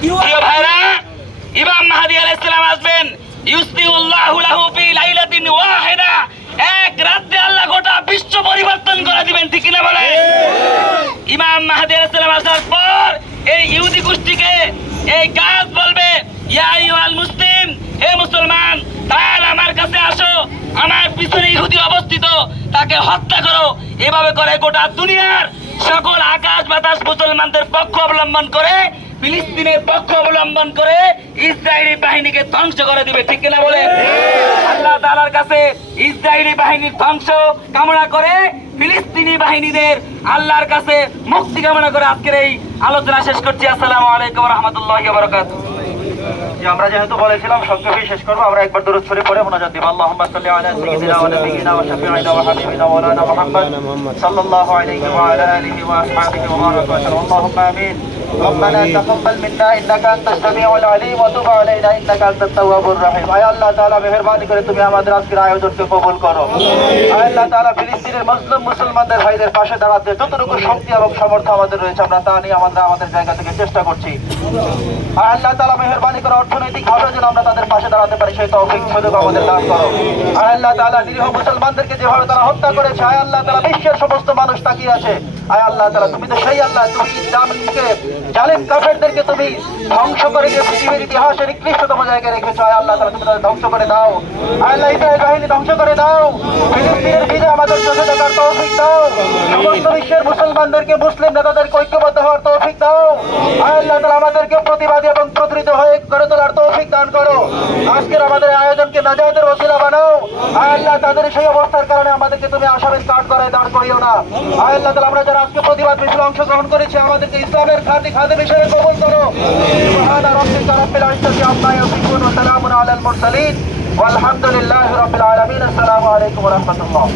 প্রিয় ভাইরা ইমাম মাহাদি আলাইহিস সালাম আসবেন। ইউসতিউল্লাহু লাহু ফি লাইলাতিন ওয়াহিদা। এক রাতে আল্লাহ গোটা বিশ্ব পরিবর্তন করে দিবেন ঠিক কিনা বলে ইমাম মাহাদি আলাইহিস সালাম আসার পর এই ইহুদি গোষ্ঠীকে এই কাজ বলবে ইয়া আইয়ুহাল মুসলিম হে মুসলমান তার আমার কাছে আসো। আমার পিছনে ইহুদি অবস্থিত তাকে হত্যা করো। এভাবে করে গোটা দুনিয়ার সকল আকাশ বাতাস মুসলমানদের পক্ষ অবলম্বন করে ফিলিস্তিনের পক্ষ অবলম্বন করে ইসরায়েলি বাহিনীকে ধ্বংস করে দিবে, ঠিক কিনা বলে? আল্লাহ তাআলার কাছে ইসরায়েলি বাহিনীর ধ্বংস কামনা করে ফিলিস্তিনি বাহিনীদের আল্লাহর কাছে মুক্তি কামনা করে আজকের এই আলোচনা শেষ করছি। আসসালামু আলাইকুম রহমতুল্লাহ বারকাতুহ। যে আমরা যেহেতু বলেছিলাম, সংক্ষেপে শেষ করব। আমরা একবার দূরত ছড়ে পড়ে মোনাজাত দিব। আল্লাহুম্মা সাল্লি আলা সাইয়্যিদিনা ওয়া নাবিয়িনা ওয়া শাফিঈনা ওয়া হাবিবিনা ওয়া মাওলানা মুহাম্মদ সাল্লাল্লাহু আলাইহি ওয়া আলা আলিহি ওয়া আসহাবিহি ওয়া বারাকা ওয়া সাল্লাম আল্লাহুম্মা আমিন। ربنا تقبل منا انك انت السميع العليم وتب علينا انك انت التواب الرحيم আয় আল্লাহ তাআলা মেহেরবানি করে তুমি আমাদের আজকের আয়োজনকে কবুল করো আয় আল্লাহ তাআলা ফিলিস্তিনের মুসলিম মুসলমানদের ভাইদের পাশে দাঁড়াতে যতটুকু শক্তি এবং সামর্থ্য আমাদের রয়েছে আমরা তা নিয়ে আমরা আমাদের জায়গা থেকে চেষ্টা করছি আর আল্লাহ তালা মেহরবানি করে অর্থনৈতিক ভাবে যেন আমরা তাদের পাশে দাঁড়াতে পারি সেই তৌফিক সুযোগ আমাদের দান করো আর আল্লাহ তালা নিরীহ মুসলমানদেরকে যেভাবে তারা হত্যা করেছে আয় আল্লাহ তালা বিশ্বের সমস্ত মানুষ তাকিয়ে আছে আয় আল্লাহ তুমি তো সেই আল্লাহ, তুমি জালিম কাফেরদেরকে তুমি ধ্বংস করে দিয়ে পৃথিবীর জায়গায় রেখেছো। আয় আল্লাহ তুমি তাদের ধ্বংস করে দাও। আয় আল্লাহ, ইসরায়েল বাহিনী ধ্বংস করে দাও। ফিলিস্তিনের বিজয় আমাদের চোখে দেখার তৌফিক দাও। সমস্ত বিশ্বের মুসলমানদেরকে মুসলিম নেতাদেরকে ঐক্যবদ্ধ হওয়ার তৌফিক দাও। আয় আল্লাহ তালা আমাদেরকে প্রতিবাদী এবং প্রতিনিধি হয়ে গড়ে তোলার তৌফিক দান করো। আজকের আমাদের আয়োজনকে নাজায়তের ওসিলা বানাও। আয় আল্লাহ, তাদের সেই অবস্থার কারণে আমাদেরকে তুমি আসামের করায় দাঁড় করিও না। আল্লাহ তালা আমরা যারা আজকে প্রতিবাদ মিছিল অংশগ্রহণ করেছি, আমাদেরকে ইসলামের খাতি খাদেম হিসেবে কবল করো। আলহামদুলিল্লাহ রবিল আলমিন। আসসালামু আলাইকুম ইয়াসিফুন